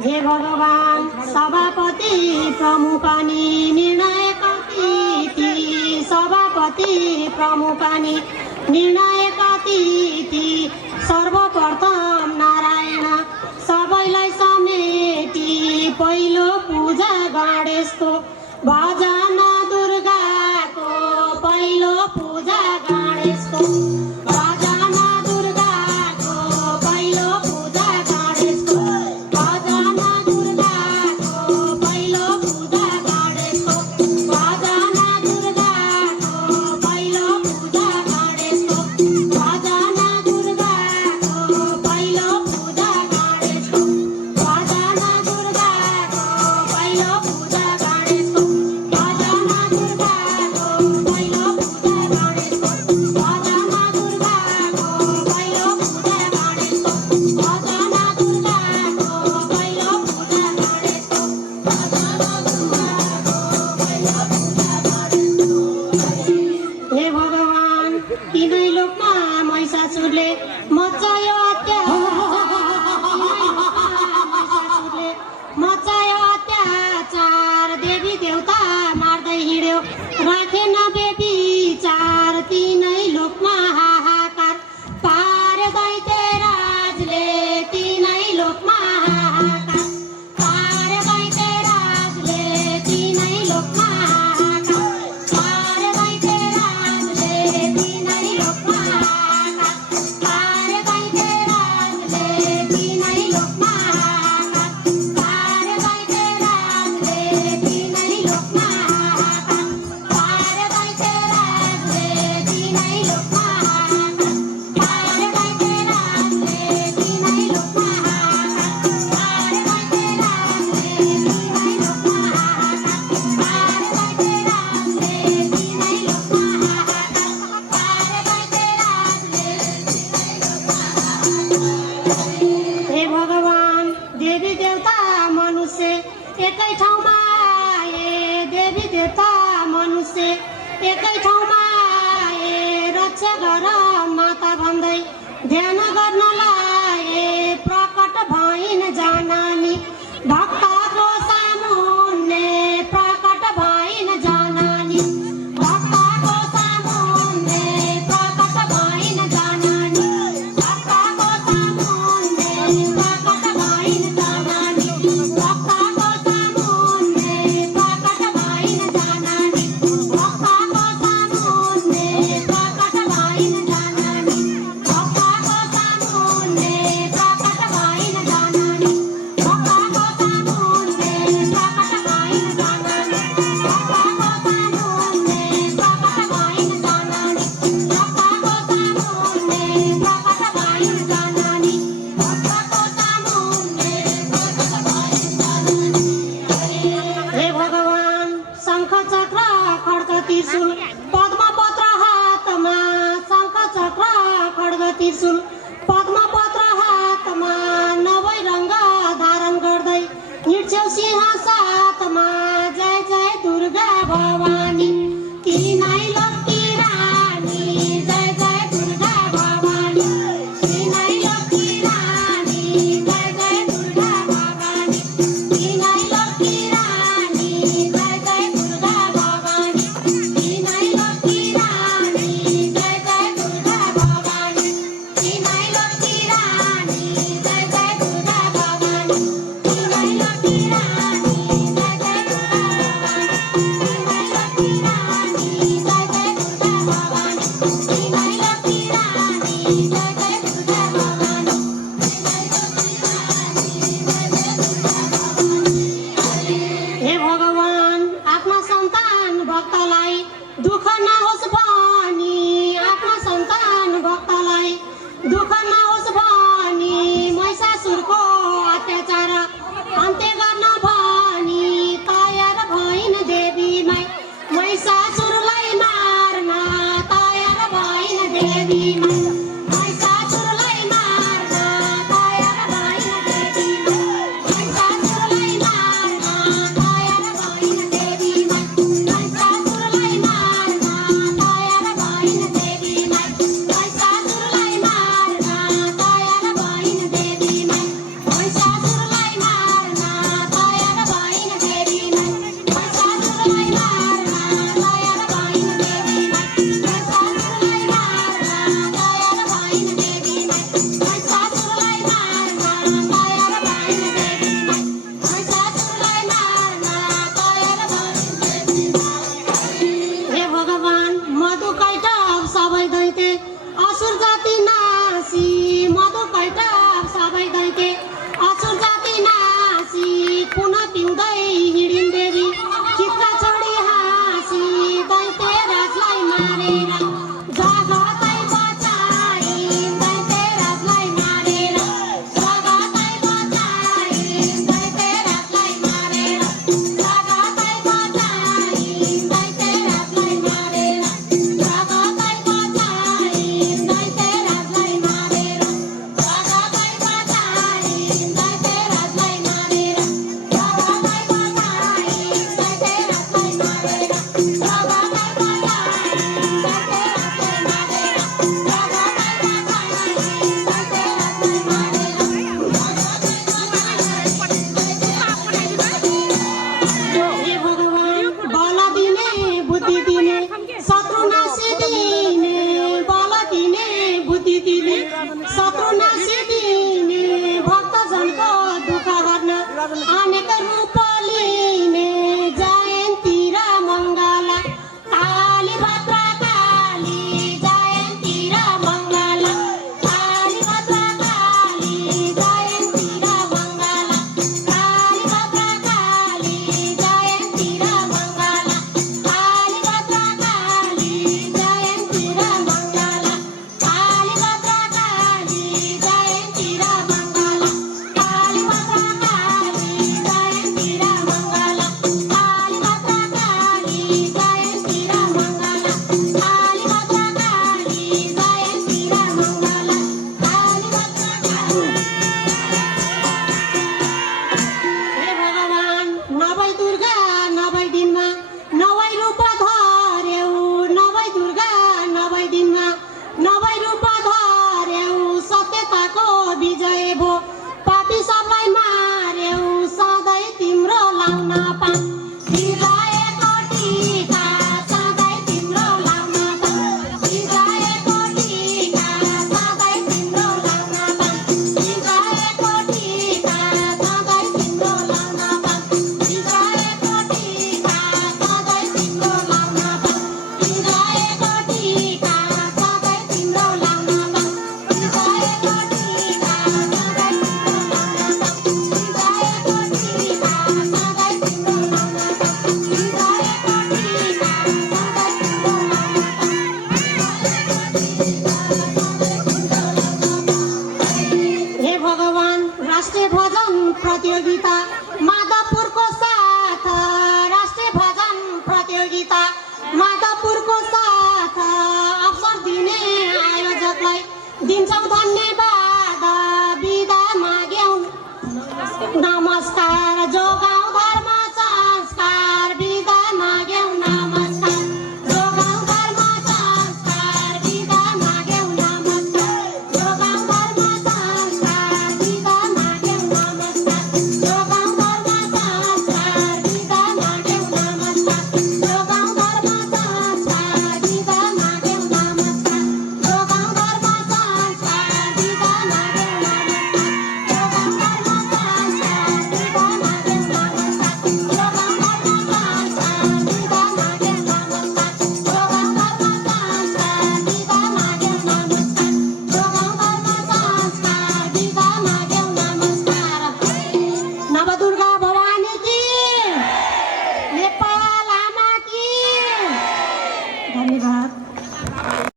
हे भगवान सभापति प्रमुख अनि निर्णायक अतिथि सभापति प्रमुख अनि निर्णायक अतिथि सर्वप्रथम नारायण सबैलाई समेटी पहिलो पूजा गणेशको भजन दुर्गाको पहिलो पूजा गणेशको ध्यान गर्नलाई प्रकट भइन जनानी भक्तको सामुन्ने प्रकट भइन जनानी भक्तको सामुन्ने प्रकट भइन जनानी भक्तको सामुन्ने प्रकट भइन जनानी भक्तको सामुन्ने प्रकट भइन जनानी भक्तको सामुन्ने प्रकट भइन जनानी त्रिशूल पद्मपत्र हातमा नवै रङ्ग धारण गर्दै हिँड्छौ सिंहासनमा जय जय दुर्गा भवानी तिनै लक्ष्मी रानी जय जय दुर्गा भवानी तिनै लक्ष्मी रानी जय जय दुर्गा भवानी तिनै लक्ष्मी रानी जय जय दुर्गा भवानी तिनै लक्ष्मी रानी जय जय दुर्गा भवानी तिनै लक्ष्मी रानी जय जय दुर्गा भवानी तिनै लक्ष्मी रानी जय जय दुर्गा भवानी तिनै लक्ष्मी अनेक रूप लिने जयन्ती र मङ्गला काली भद्रा काली जयन्ती र मङ्गला काली भद्रा काली जयन्ती र मङ्गला काली भद्रा काली जयन्ती र मङ्गला काली भद्रा काली जयन्ती र मङ्गला काली भद्रा काली जयन्ती र मङ्गला काली भद्रा काली जयन्ती र मङ्गला काली भद्रा काली जयन्ती र मङ्गला काली भद्रा काली जयन्ती र मङ्गला काली भद्रा काली। हे भगवान नभई दुर्गा नभई दिनमा नभई रूप धर्यौ नभई दुर्गा नभई दिनमा नभई रूप धर्यौ सत्यताको विजय भो पापी सबलाई मार्यौ सधैँ तिम्रो लाउन पा हृदयको टीका सधैँ तिम्रो लाउन पा हृदयको टीका सधैँ तिम्रो लाउन पा हृदयको टीका सधैँ तिम्रो लाउन पा हृदयको टीका सधैँ तिम्रो लाउन पा हृदयको टीका सधैँ तिम्रो लाउन पा हृदयको टीका सधैँ तिम्रो लाउन पा हृदयको टीका सधैँ तिम्रो लाउन पा हृदयको टीका सधैँ तिम्रो हे भगवान राष्ट्रिय भजन प्रतियोगिता माधवपुरको साथ राष्ट्रिय भजन प्रतियोगिता माधवपुरको साथ अवसर दिने आयोजकलाई दिन्छौँ धन्यवाद बिदा माग्यौँ नमस्कार जोगा